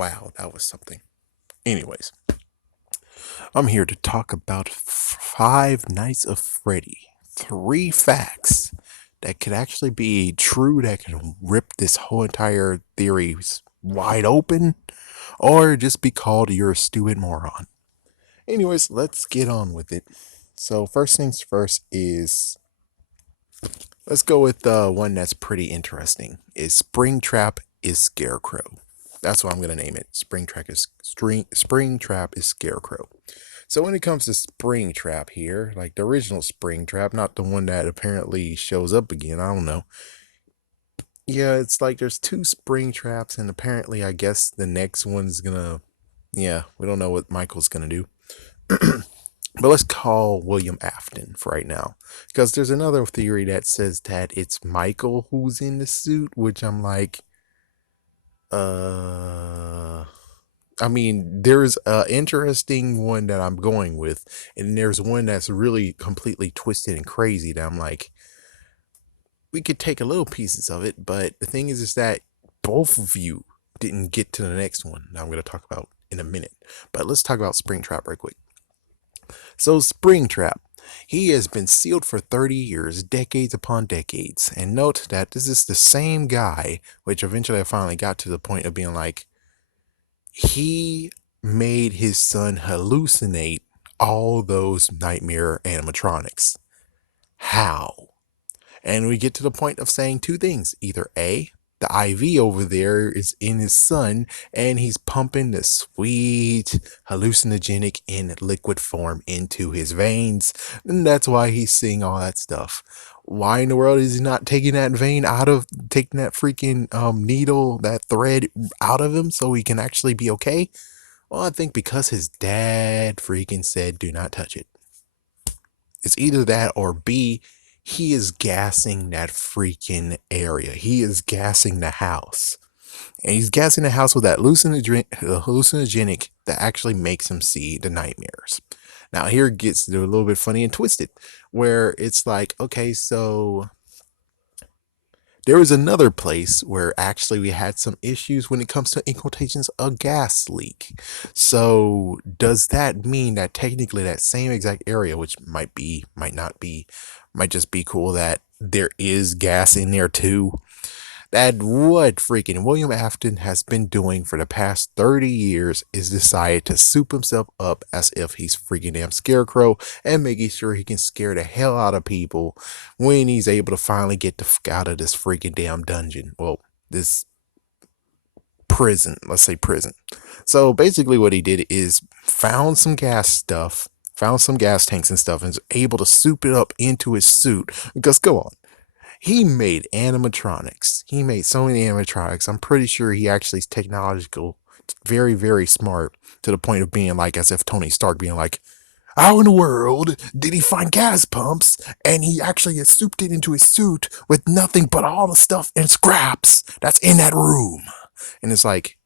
Wow, that was something. Anyways, I'm here to talk about Five Nights of Freddy. Three facts that could actually be true that can rip this whole entire theory wide open, or just be called you're a stupid moron. Anyways, let's get on with it. So, first things first is let's go with the one that's pretty interesting. Is Springtrap is Scarecrow. That's what I'm gonna name it. Springtrap is Scarecrow. So when it comes to Springtrap here, like the original Springtrap, not the one that apparently shows up again, I don't know. Yeah, it's like there's two Springtraps, and apparently I guess the next one's gonna, yeah, we don't know what Michael's gonna do. But let's call William Afton for right now. Because there's another theory that says that it's Michael who's in the suit, which I'm like, uh I mean, there's a interesting one that I'm going with, and there's one that's really completely twisted and crazy that I'm like, we could take a little pieces of it, but the thing is that both of you didn't get to the next one that I'm going to talk about in a minute. But let's talk about Springtrap right quick. So Springtrap, he has been sealed for 30 years, decades upon decades. And note that this is the same guy, which eventually I finally got to the point of being like, he made his son hallucinate all those nightmare animatronics. How? And we get to the point of saying two things. Either A, the IV over there is in his son, and he's pumping the sweet hallucinogenic in liquid form into his veins, and that's why he's seeing all that stuff. Why in the world is he not taking that vein out of, taking that freaking needle, that thread out of him so he can actually be okay? Well, I think because his dad freaking said do not touch it. It's either that or B, he is gassing that freaking area. He is gassing the house. And he's gassing the house with that hallucinogenic that actually makes him see the nightmares. Now, here it gets a little bit funny and twisted, where it's like, okay, so there was another place where actually we had some issues when it comes to, in quotations, a gas leak. So does that mean that technically that same exact area, which might be, might not be, might just be cool that there is gas in there too? That what freaking William Afton has been doing for the past 30 years is decided to soup himself up as if he's freaking damn Scarecrow and making sure he can scare the hell out of people when he's able to finally get the fuck out of this freaking damn dungeon. Well, this prison, let's say prison. So basically what he did is found some gas stuff, found some gas tanks and stuff, and was able to soup it up into his suit. Because go on, he made animatronics. He made so many animatronics. I'm pretty sure he actually is technological, very, very smart, to the point of being like, as if Tony Stark being like, how in the world did he find gas pumps? And he actually has souped it into his suit with nothing but all the stuff and scraps that's in that room. And it's like,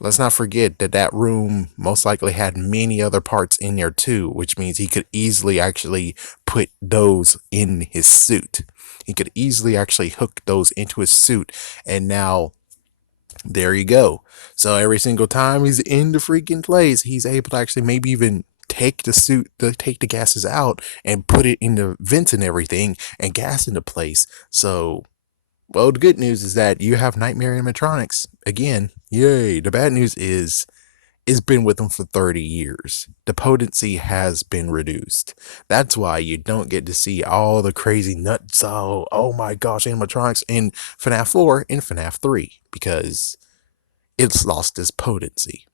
let's not forget that that room most likely had many other parts in there too, which means he could easily actually put those in his suit. He could easily actually hook those into his suit, and now there you go. So every single time he's in the freaking place, he's able to actually maybe even take the suit, take the gases out and put it in the vents and everything and gas into place. So, well, the good news is that you have Nightmare animatronics again. Yay. The bad news is it's been with them for 30 years. The potency has been reduced. That's why you don't get to see all the crazy nuts. Oh my gosh, animatronics in FNAF 4 and FNAF 3 because it's lost its potency.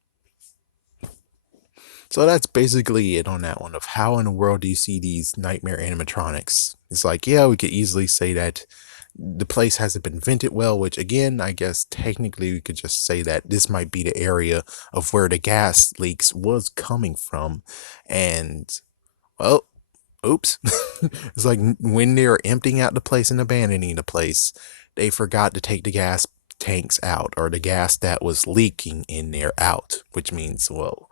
So that's basically it on that one of how in the world do you see these nightmare animatronics? It's like, yeah, we could easily say that the place hasn't been vented well, which again, I guess technically we could just say that this might be the area of where the gas leaks was coming from. And well, oops. It's like when they're emptying out the place and abandoning the place, they forgot to take the gas tanks out, or the gas that was leaking in there out, which means, well,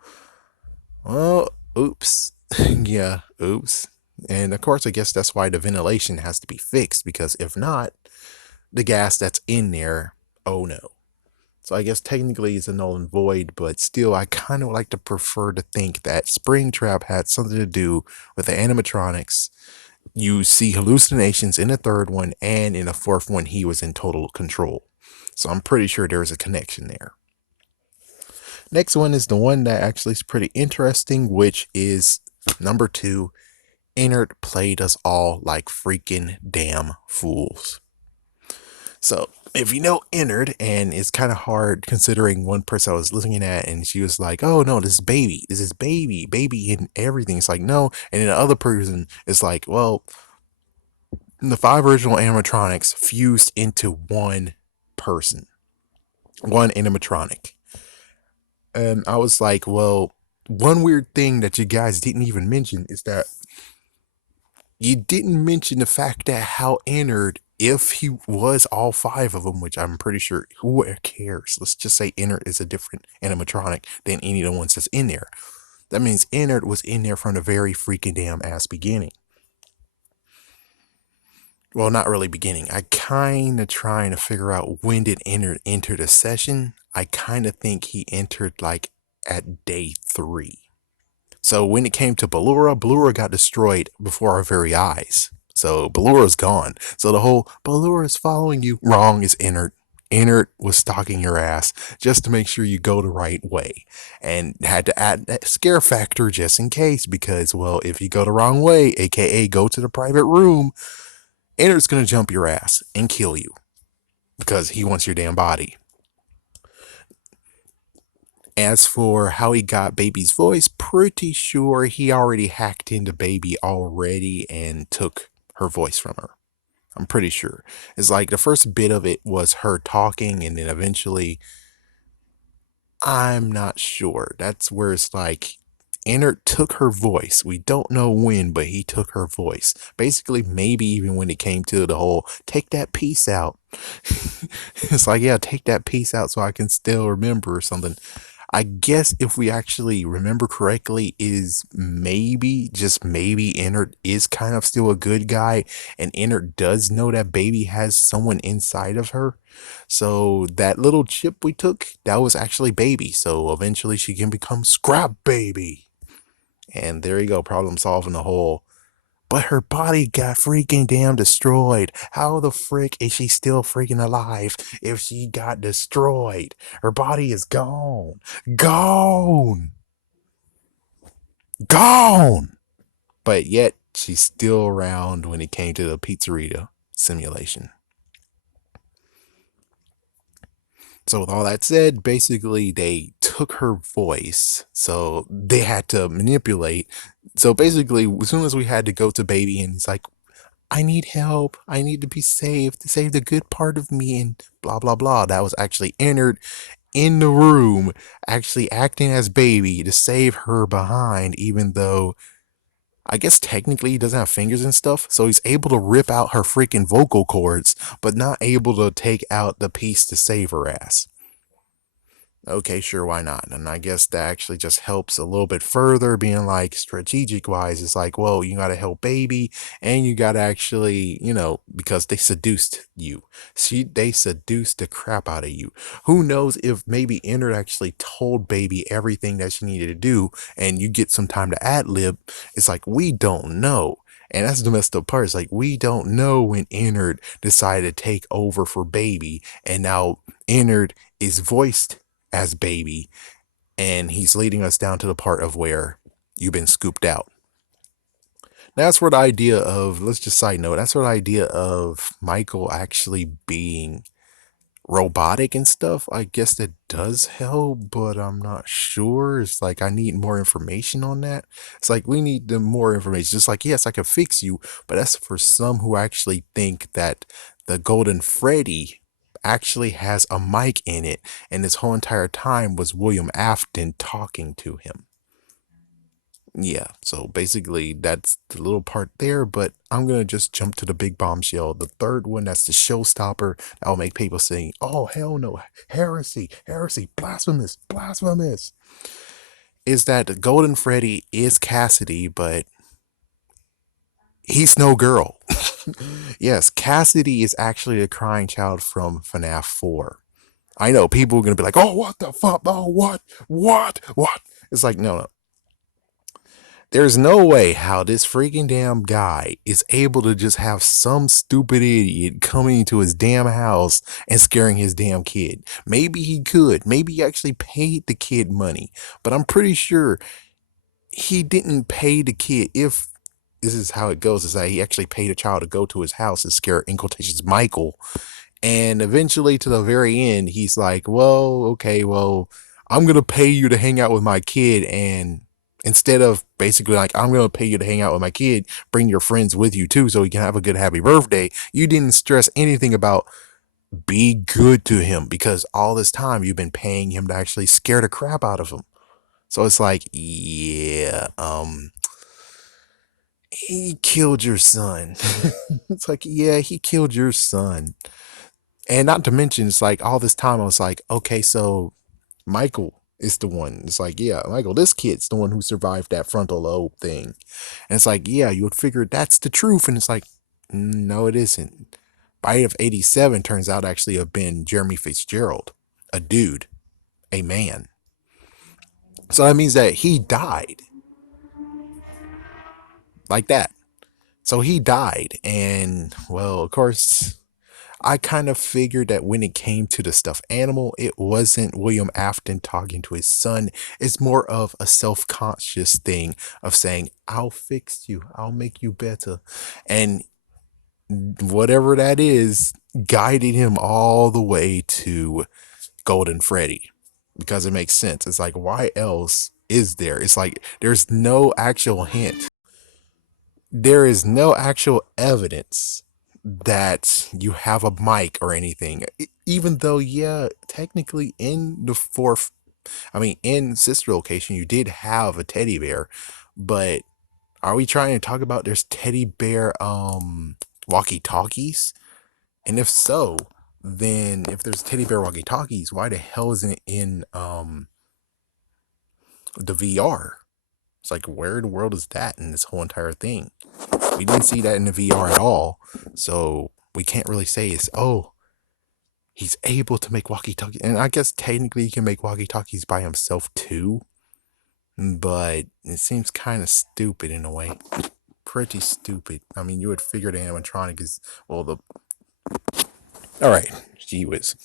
oops. Yeah, oops. And of course, I guess that's why the ventilation has to be fixed, because if not, the gas that's in there, oh no. So I guess technically it's a null and void, but still, I kind of like to prefer to think that Springtrap had something to do with the animatronics. You see hallucinations in the third one, and in the fourth one, he was in total control. So I'm pretty sure there's a connection there. Next one is the one that actually is pretty interesting, which is number two. Ennard played us all like freaking damn fools. So if you know Ennard, and it's kind of hard considering one person I was looking at and she was like, oh no, this is baby and everything. It's like, no. And then the other person is like, well, the five original animatronics fused into one person, one animatronic. And I was like, well, one weird thing that you guys didn't even mention is that you didn't mention the fact that how Ennard, if he was all five of them, which I'm pretty sure, who cares? Let's just say Ennard is a different animatronic than any of the ones that's in there. That means Ennard was in there from the very freaking damn ass beginning. Well, not really beginning. I kind of trying to figure out when did Ennard enter the session. I kind of think he entered like at day 3. So when it came to Ballura got destroyed before our very eyes. So Ballura's gone. So the whole Ballura's following you wrong is Ennard. Ennard was stalking your ass just to make sure you go the right way, and had to add that scare factor just in case, because, well, if you go the wrong way, aka go to the private room, Ennard's gonna jump your ass and kill you because he wants your damn body. As for how he got Baby's voice, pretty sure he already hacked into Baby already and took her voice from her. I'm pretty sure. It's like the first bit of it was her talking, and then eventually, I'm not sure. That's where it's like Ennard took her voice. We don't know when, but he took her voice. Basically, maybe even when it came to the whole take that piece out. It's like, yeah, take that piece out so I can still remember or something. I guess if we actually remember correctly, is maybe, just maybe, Ennard is kind of still a good guy, and Ennard does know that Baby has someone inside of her. So that little chip we took, that was actually Baby. So eventually she can become Scrap Baby. And there you go, problem solving the whole. But her body got freaking damn destroyed. How the frick is she still freaking alive if she got destroyed? Her body is gone. Gone. Gone. But yet she's still around when it came to the pizzeria simulation. So with all that said, basically they took her voice, so they had to manipulate. So basically, as soon as we had to go to Baby and it's like, I need help, I need to be saved, to save the good part of me, and blah blah blah. That was actually Ennard in the room, actually acting as Baby to save her behind, even though I guess technically he doesn't have fingers and stuff, so he's able to rip out her freaking vocal cords, but not able to take out the piece to save her ass. Okay, sure, why not? And I guess that actually just helps a little bit further, being like strategic wise. It's like, well, you gotta help Baby, and you gotta actually, because they seduced you. They seduced the crap out of you. Who knows if maybe Ennard actually told Baby everything that she needed to do, and you get some time to ad lib. It's like, we don't know. And that's the messed up part. It's like, we don't know when Ennard decided to take over for Baby, and now Ennard is voiced as Baby, and he's leading us down to the part of where you've been scooped out. That's where the idea of, let's just side note, that's where the idea of Michael actually being robotic and stuff, I guess that does help, but I'm not sure. It's like, I need more information on that. It's like, we need the more information. Just like, yes, I can fix you, but that's for some who actually think that the Golden Freddy actually has a mic in it, and this whole entire time was William Afton talking to him. Yeah, so basically that's the little part there, but I'm gonna just jump to the big bombshell. The third one, that's the showstopper that'll make people sing, oh hell no, heresy, heresy, blasphemous, blasphemous. Is that the Golden Freddy is Cassidy, but he's no girl. Yes, Cassidy is actually the crying child from Fnaf 4. I know people are gonna be like, "Oh, what the fuck? Oh, what?" It's like, no, no. There's no way how this freaking damn guy is able to just have some stupid idiot coming into his damn house and scaring his damn kid. Maybe he could. Maybe he actually paid the kid money, but I'm pretty sure he didn't pay the kid. If this is how it goes, is that he actually paid a child to go to his house and scare, in quotations, Michael, and eventually, to the very end, he's like, well, okay, well, I'm going to pay you to hang out with my kid. And instead of basically like, I'm going to pay you to hang out with my kid, bring your friends with you too, so he can have a good, happy birthday. You didn't stress anything about be good to him, because all this time you've been paying him to actually scare the crap out of him. So it's like, yeah, he killed your son. It's like, yeah, he killed your son. And not to mention, it's like all this time I was like, okay, so Michael is the one. It's like, yeah, Michael, this kid's the one who survived that frontal lobe thing. And it's like, yeah, you would figure that's the truth. And it's like, no, it isn't. Bite of 87 turns out actually have been Jeremy Fitzgerald, a dude, a man. So that means that he died like that. So he died. And well, of course, I kind of figured that when it came to the stuffed animal, it wasn't William Afton talking to his son. It's more of a self-conscious thing of saying, I'll fix you. I'll make you better. And whatever that is, guided him all the way to Golden Freddy, because it makes sense. It's like, why else is there? It's like, there's no actual hint. There is no actual evidence that you have a mic or anything. Even though, yeah, technically in the fourth, I mean, in sister location, you did have a teddy bear, but are we trying to talk about there's teddy bear walkie talkies? And if so, then if there's teddy bear walkie talkies, why the hell isn't it in the VR? It's like, where in the world is that in this whole entire thing? We didn't see that in the VR at all. So we can't really say it's, oh, he's able to make walkie-talkies. And I guess technically he can make walkie-talkies by himself too. But it seems kind of stupid in a way. Pretty stupid. I mean, you would figure the animatronic is, well, the... Alright, gee whiz.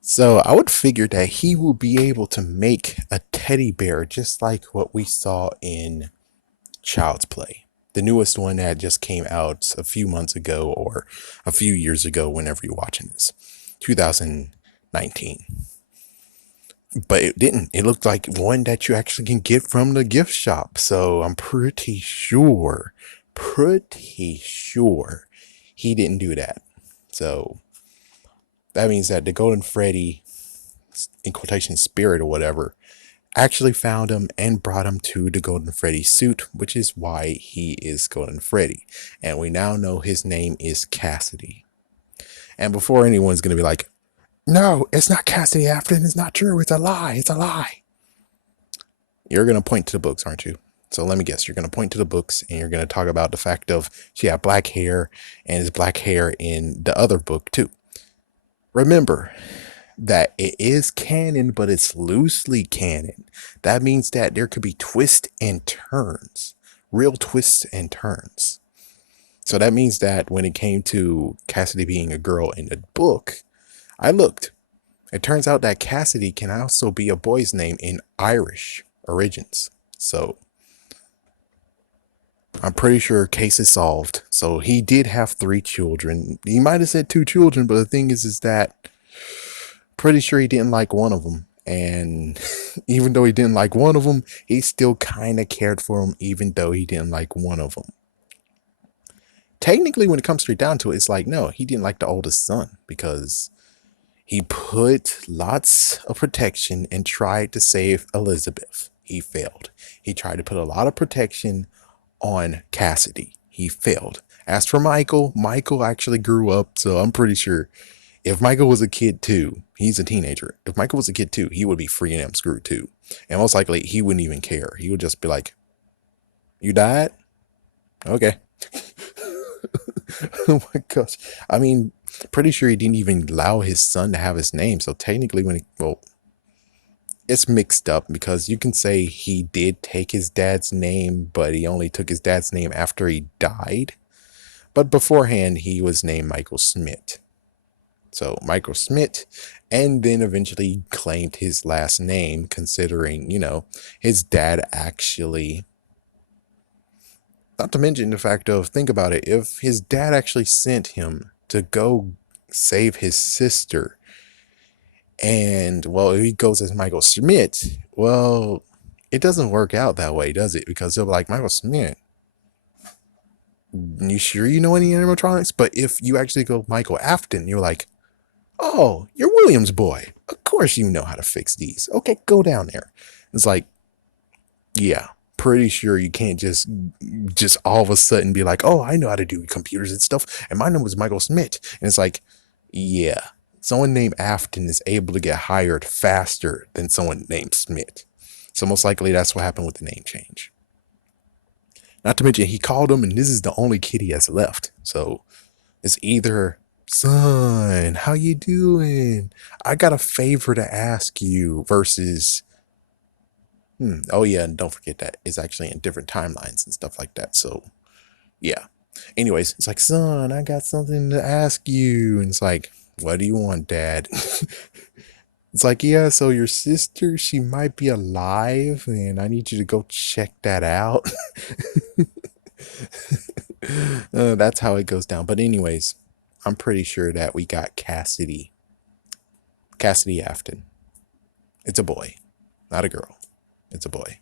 So I would figure that he will be able to make a teddy bear just like what we saw in Child's Play, the newest one that just came out a few months ago or a few years ago, whenever you're watching this, 2019. But it didn't. It looked like one that you actually can get from the gift shop. So I'm pretty sure he didn't do that. So that means that the Golden Freddy, in quotation, spirit or whatever, actually found him and brought him to the Golden Freddy suit, which is why he is Golden Freddy. And we now know his name is Cassidy. And before anyone's going to be like, no, it's not Cassidy Afton, it's not true, it's a lie, it's a lie. You're going to point to the books, aren't you? So let me guess, you're going to point to the books and you're going to talk about the fact of she had black hair and it's black hair in the other book too. Remember that it is canon, but it's loosely canon. That means that there could be twists and turns, real twists and turns. So that means that when it came to Cassidy being a girl in the book, I looked. It turns out that Cassidy can also be a boy's name in Irish origins. So I'm pretty sure case is solved. So he did have 3 children. He might have said 2 children, but the thing is that pretty sure he didn't like one of them. And even though he didn't like one of them, he still kind of cared for him, even though he didn't like one of them. Technically, when it comes straight down to it, it's like, no, he didn't like the oldest son because he put lots of protection and tried to save Elizabeth. He failed. He tried to put a lot of protection on Cassidy. He failed. As for Michael, Michael actually grew up, so I'm pretty sure if Michael was a kid too, he's a teenager. If Michael was a kid too, he would be free and screwed too. And most likely he wouldn't even care. He would just be like, you died? Okay. Oh my gosh. I mean, Pretty sure he didn't even allow his son to have his name. So technically, well, it's mixed up because you can say he did take his dad's name, but he only took his dad's name after he died. But beforehand, he was named Michael Smith. So Michael Smith, and then eventually claimed his last name, considering, his dad actually, not to mention the fact of, think about it, if his dad actually sent him to go save his sister, and, well, he goes as Michael Smith, well, it doesn't work out that way, does it? Because they'll be like, Michael Smith, you sure you know any animatronics? But if you actually go Michael Afton, you're like, oh, you're Williams' boy. Of course you know how to fix these. Okay, go down there. It's like, yeah, pretty sure you can't just all of a sudden be like, oh, I know how to do computers and stuff, and my name was Michael Smith. And it's like, yeah, someone named Afton is able to get hired faster than someone named Smith. So most likely that's what happened with the name change. Not to mention, he called him, and this is the only kid he has left. So it's either, son, how you doing? I got a favor to ask you, versus, oh yeah, and don't forget that it's actually in different timelines and stuff like that. So yeah. Anyways, it's like, son, I got something to ask you. And it's like, what do you want, Dad? It's like, yeah, so your sister, she might be alive, and I need you to go check that out. That's how it goes down. But anyways, I'm pretty sure that we got Cassidy Afton. It's a boy, not a girl. It's a boy.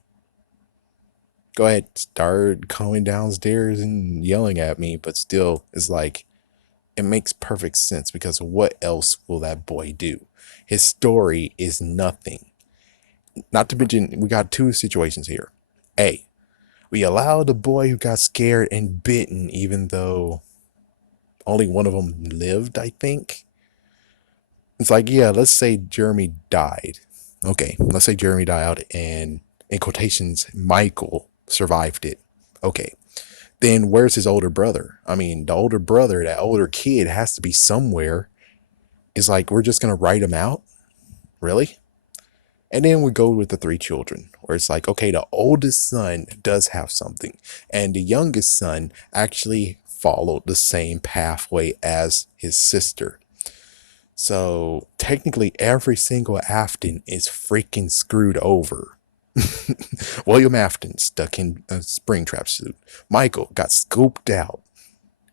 Go ahead, start going downstairs and yelling at me, but still, it's like, it makes perfect sense, because what else will that boy do? His story is nothing. Not to mention, we got two situations here. A, we allowed the boy who got scared and bitten, even though only one of them lived, I think. It's like, yeah, let's say Jeremy died. Okay, let's say Jeremy died, and in quotations, Michael survived it. Okay, then where's his older brother? I mean, the older brother, that older kid, has to be somewhere. It's like, we're just going to write him out? Really? And then we go with the three children, where it's like, okay, the oldest son does have something, and the youngest son actually followed the same pathway as his sister. So technically, every single Afton is freaking screwed over. William Afton stuck in a Springtrap suit. Michael got scooped out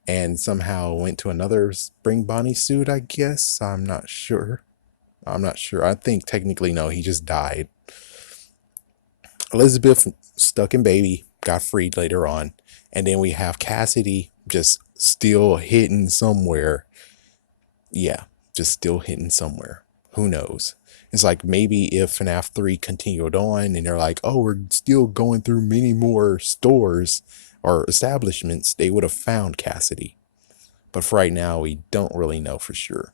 and somehow went to another Spring Bonnie suit, I guess. I'm not sure. I think technically, no, he just died. Elizabeth, stuck in baby, got freed later on. And then we have Cassidy just still hidden somewhere. Yeah, just still hidden somewhere. Who knows? It's like, maybe if Fnaf 3 continued on and they're like, oh, we're still going through many more stores or establishments, they would have found Cassidy. But for right now, we don't really know for sure.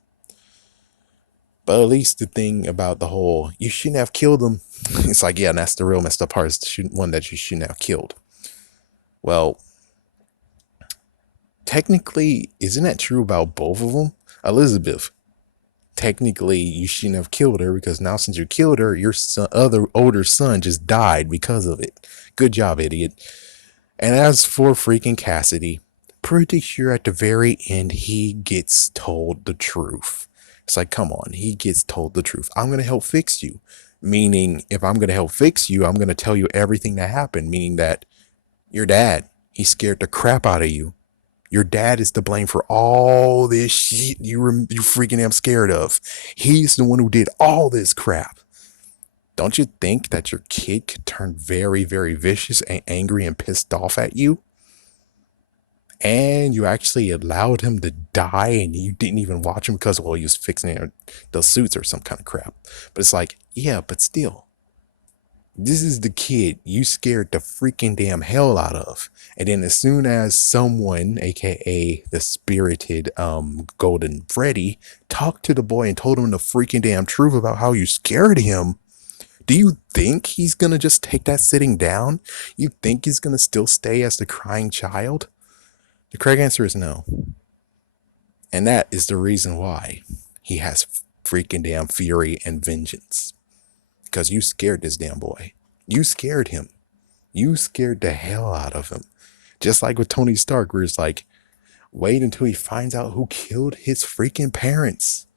But at least the thing about the whole, you shouldn't have killed him, it's like, yeah, and that's the real messed up part, is the one that you shouldn't have killed. Well, technically, isn't that true about both of them? Elizabeth, technically, you shouldn't have killed her, because now since you killed her, your other older son just died because of it. Good job, idiot. And as for freaking Cassidy, pretty sure at the very end, he gets told the truth. It's like, come on, he gets told the truth. I'm going to help fix you. Meaning, if I'm going to help fix you, I'm going to tell you everything that happened. Meaning that your dad, he scared the crap out of you. Your dad is to blame for all this shit you freaking damn scared of. He's the one who did all this crap. Don't you think that your kid could turn very, very vicious and angry and pissed off at you? And you actually allowed him to die, and you didn't even watch him because, well, he was fixing those suits or some kind of crap. But it's like, yeah, but still, this is the kid you scared the freaking damn hell out of. And then as soon as someone, aka the spirited Golden Freddy, talked to the boy and told him the freaking damn truth about how you scared him, do you think he's gonna just take that sitting down? You think he's gonna still stay as the crying child? The correct answer is no. And that is the reason why he has freaking damn fury and vengeance. Because you scared this damn boy. You scared him. You scared the hell out of him. Just like with Tony Stark, where it's like, wait until he finds out who killed his freaking parents.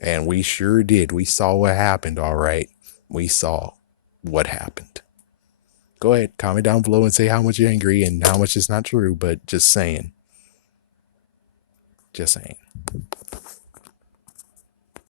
And we sure did. We saw what happened, all right. We saw what happened. Go ahead, comment down below and say how much you're angry and how much is not true, but just saying. Just saying.